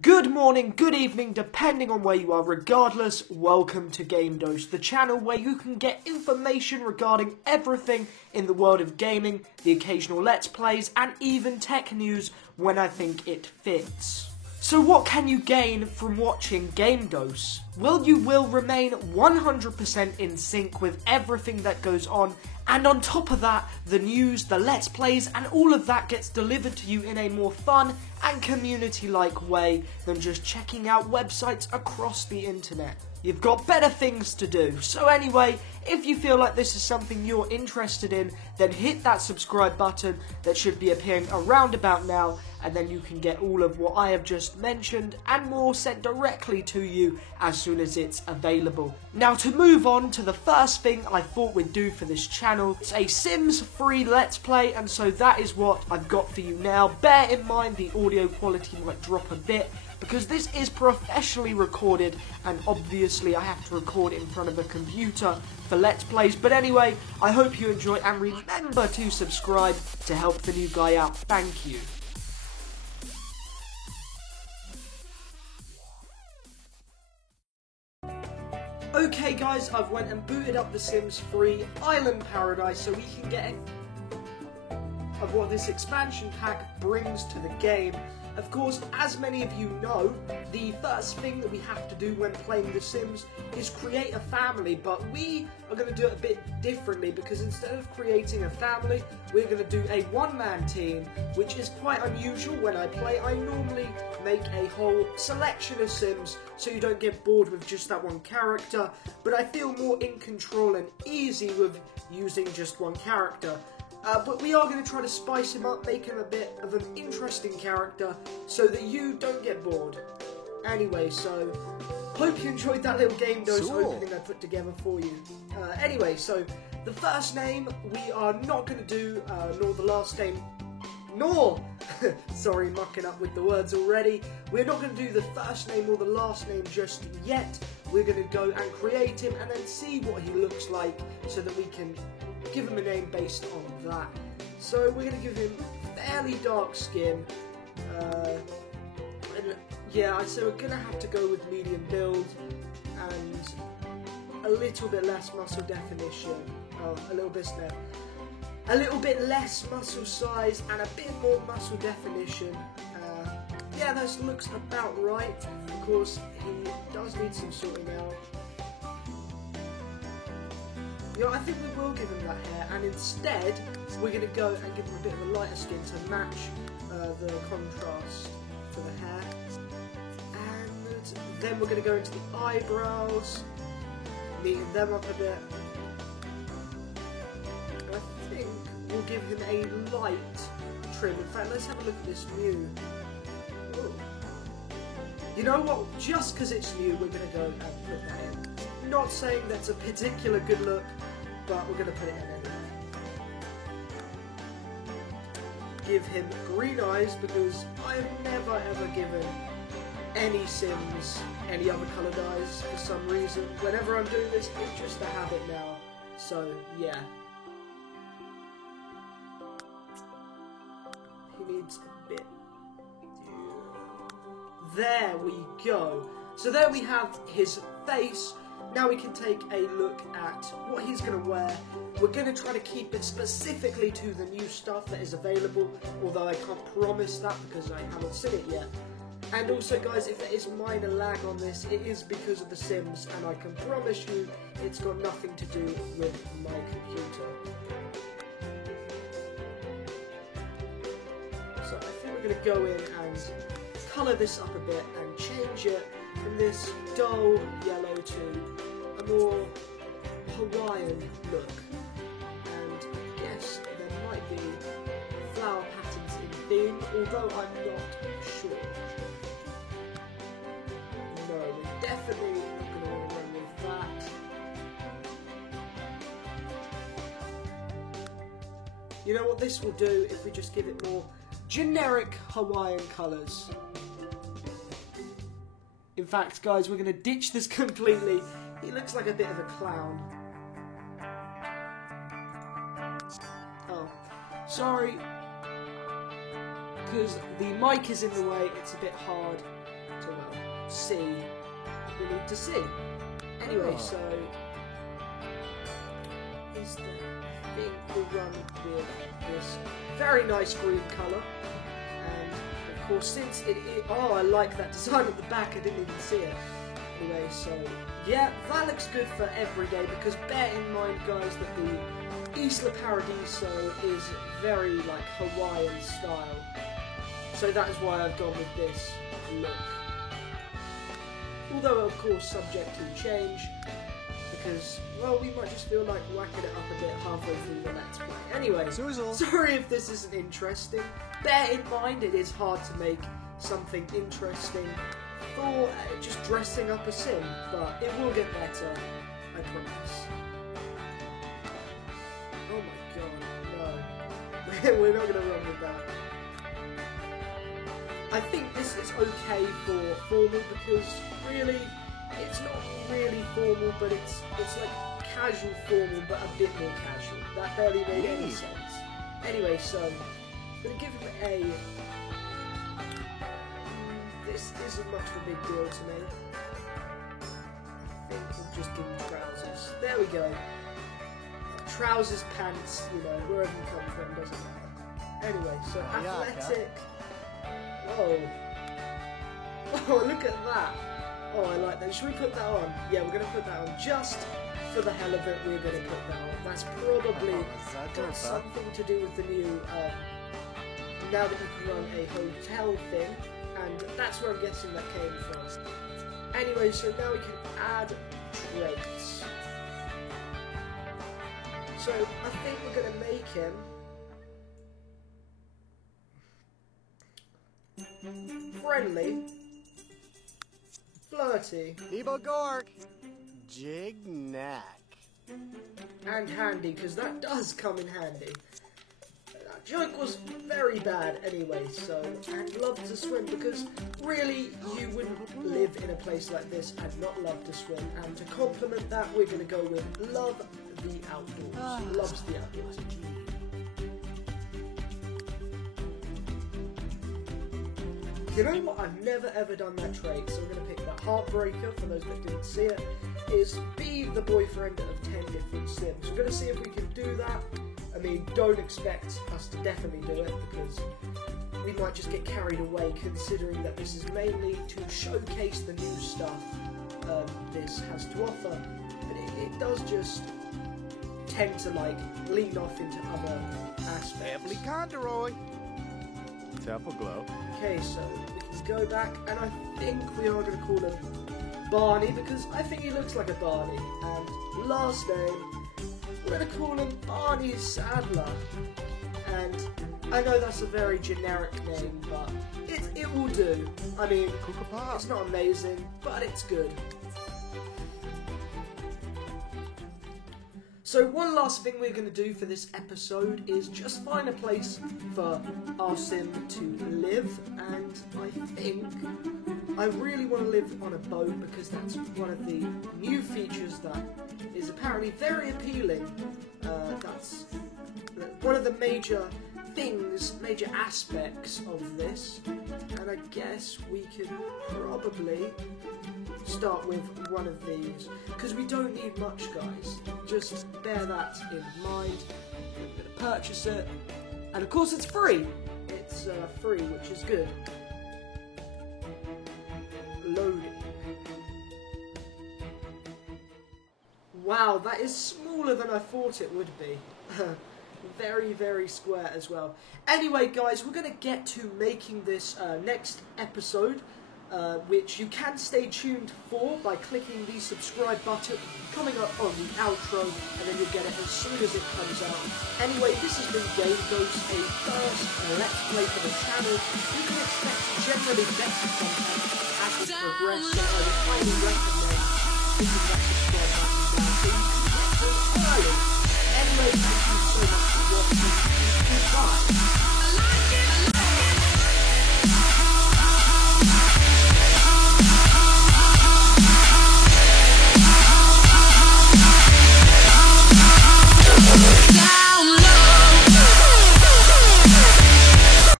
Good morning, good evening, depending on where you are. Regardless, welcome to Game Dose, the channel where you can get information regarding everything in the world of gaming, the occasional Let's Plays, and even tech news when I think it fits. So what can you gain from watching Game Dose? Well, you will remain 100% in sync with everything that goes on, and on top of that, the news, the Let's Plays, and all of that gets delivered to you in a more fun and community-like way than just checking out websites across the internet. You've got better things to do. So anyway, if you feel like this is something you're interested in, then hit that subscribe button that should be appearing around about now, and then you can get all of what I have just mentioned and more sent directly to you as soon as it's available. Now, to move on to the first thing I thought we'd do for this channel, it's a Sims free Let's Play, and so that is what I've got for you now. Bear in mind the audio quality might drop a bit, because this is professionally recorded, and obviously I have to record in front of a computer for Let's Plays. But anyway, I hope you enjoy, and remember to subscribe to help the new guy out. Thank you. Okay guys, I've went and booted up the Sims free Island Paradise so we can get of what this expansion pack brings to the game. Of course, as many of you know, the first thing that we have to do when playing The Sims is create a family, but we are going to do it a bit differently, because instead of creating a family, we're going to do a one-man team, which is quite unusual when I play. I normally make a whole selection of Sims so you don't get bored with just that one character, but I feel more in control and easy with using just one character. But we are going to try to spice him up, make him a bit of an interesting character, so that you don't get bored. Anyway, so, hope you enjoyed that little Game Dose opening I put together for you. Anyway, so, the first name we are not going to do, nor the last name, sorry, mucking up with the words already. We're not going to do the first name or the last name just yet. We're going to go and create him and then see what he looks like, so that we can give him a name based on that. So we're going to give him fairly dark skin, and yeah, so we're going to have to go with medium build and a little bit less muscle definition, a little bit less muscle size and a bit more muscle definition. Yeah, that looks about right. Of course, he does need some sorting out. You know, I think we will give him that hair, and instead we're going to go and give him a bit of a lighter skin to match the contrast for the hair. And then we're going to go into the eyebrows, neaten them up a bit. And I think we'll give him a light trim. In fact, let's have a look at this new. Ooh. You know what? Just because it's new, we're going to go and put that in. Not saying that's a particular good look, but we're going to put it in anyway. Give him green eyes, because I've never ever given any Sims any other coloured eyes for some reason. Whenever I'm doing this, it's just a habit now. So, yeah. He needs a bit. There we go. So there we have his face. Now we can take a look at what he's going to wear. We're going to try to keep it specifically to the new stuff that is available, although I can't promise that because I haven't seen it yet. And also, guys, if there is minor lag on this, it is because of The Sims, and I can promise you it's got nothing to do with my computer. So I think we're going to go in and colour this up a bit and change it from this dull yellow to a more Hawaiian look. And I guess there might be flower patterns in theme, although I'm not sure. No, we're definitely not going to want to run with that. You know what this will do if we just give it more generic Hawaiian colours. In fact, guys, we're going to ditch this completely. He looks like a bit of a clown. Oh, sorry. Because the mic is in the way, it's a bit hard. to see what we need to see. Anyway, so is there, I think we'll run with this very nice green colour, and of course since oh, I like that design at the back, I didn't even see it. Anyway, so yeah, that looks good for every day, because bear in mind guys that the Isla Paradiso is very like Hawaiian style, so that is why I've gone with this look. Although of course subject to change, because, well, we might just feel like whacking it up a bit halfway through the Let's Play. Anyway, sorry if this isn't interesting. Bear in mind it is hard to make something interesting for just dressing up a sim, but it will get better, I promise. Oh my god, no. We're not going to run with that. I think this is okay for formal, because really, it's not really formal, but it's like casual formal, but a bit more casual. That barely made any sense. Anyway, so I'm going to give him a... This isn't much of a big deal to me. I think we'll just give him trousers. There we go. Trousers, pants, you know, wherever you come from, doesn't matter. Anyway, so athletic... Oh. Oh, look at that. Oh, I like that. Should we put that on? Yeah, we're going to put that on. Just for the hell of it, we're going to put that on. That's probably got something to do with the new, now that you can run a hotel thing, and that's where I'm guessing that came from. Anyway, so now we can add traits. So, I think we're going to make him friendly, flirty, Nebo Gork, Jignack, and handy, because that does come in handy. That joke was very bad anyway, so, and love to swim, because really you wouldn't live in a place like this and not love to swim, and to complement that we're going to go with love the outdoors. Loves the outdoors. You know what? I've never ever done that trait, so I'm going to pick that Heartbreaker, for those that didn't see it, is be the boyfriend of 10 different sims. We're going to see if we can do that. I mean, don't expect us to definitely do it, because we might just get carried away, considering that this is mainly to showcase the new stuff this has to offer, but it does just tend to, like, lean off into other aspects. Family Conderoy, Temple Glow. Okay, so we can go back, and I think we are going to call him Barney, because I think he looks like a Barney. And last name, we're going to call him Barney Sadler. And I know that's a very generic name, but it will do. I mean, it's not amazing, but it's good. So one last thing we're going to do for this episode is just find a place for our sim to live, and I think I really want to live on a boat, because that's one of the new features that is apparently very appealing. That's one of the major things, major aspects of this, and I guess we could probably start with one of these, because we don't need much, guys. Just bear that in mind. We're going to purchase it, and of course it's free. It's free, which is good. Loading. Wow, that is smaller than I thought it would be. Very, very square as well. Anyway, guys, we're going to get to making this next episode, which you can stay tuned for by clicking the subscribe button coming up on the outro, and then you'll get it as soon as it comes out. Anyway, this has been Game Ghost, a first Let's Play for the channel. You can expect generally better content as we progress, so I would highly recommend clicking that subscribe button down so you can get them early. Anyway, thank you so much for watching. Goodbye.